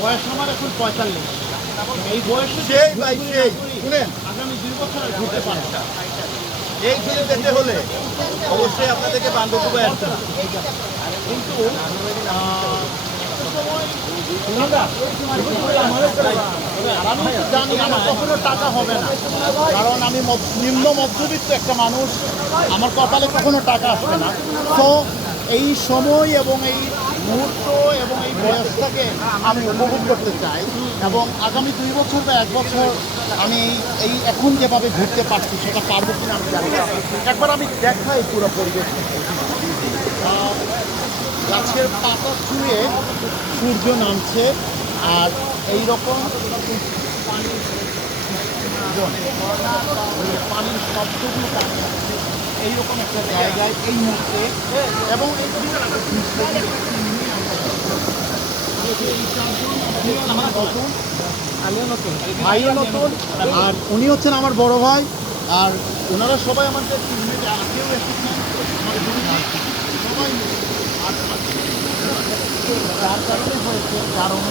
বয়স আমার এখন 45। এই বয়সে সেই ভাই সেই শুনেন, আগামী 2 বছর আর ঘুরতে পারবো না। এই ফিরে যেতে হলে অবশ্যই আপনাদেরকে বান্ধবী আসতে হবে। কিন্তু আর আমি তো জানি আমার কখনো টাকা হবে না, কারণ আমি নিম্ন মধ্যবিত্ত একটা মানুষ, আমার কপালে কখনো টাকা আসবে না। তো এই সময় এবং এই মুহূর্ত এবং এই বয়সটাকে আমি উপভোগ করতে চাই, এবং আগামী 2 বছর বা 1 বছর আমি এই এখন যেভাবে ঘুরতে পারছি সেটা পারবো কিনা আমি জানি না। একবার আমি দেখাই পুরো পরিবেশ। গাছের পাতা ছুঁয়ে সূর্য নামছে, আর এই রকম পানির শব্দগুলো পাচ্ছে এইরকম একটা জায়গায় এই মুহূর্তে। এবং এই ভাইও নতুন, আর উনি হচ্ছেন আমার বড় ভাই, আর ওনারা সবাই আমাদের টিমমেট, কেউ এসেছেন আমার সবাই, আর যার কারণে হয়েছে, কারণ